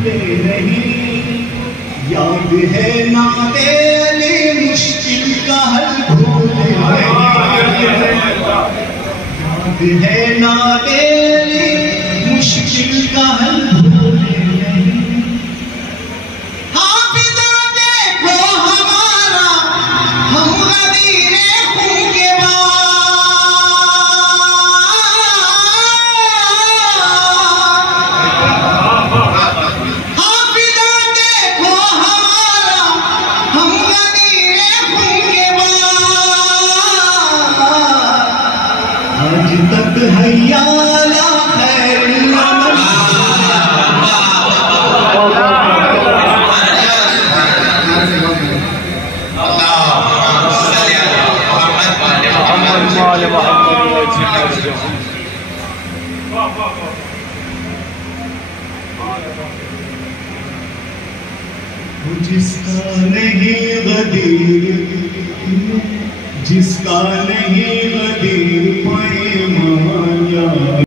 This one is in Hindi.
भूले नहीं, याद है ना तेरे मुश्किल का हल भूले नहीं, याद है ना तेरे मुश्किल का हल भूले नहीं। हाफिज़ा देखो हमारा हम गदीरे खून के आज तक हैया ला खैर जिसका नहीं गदीर, जिसका नहीं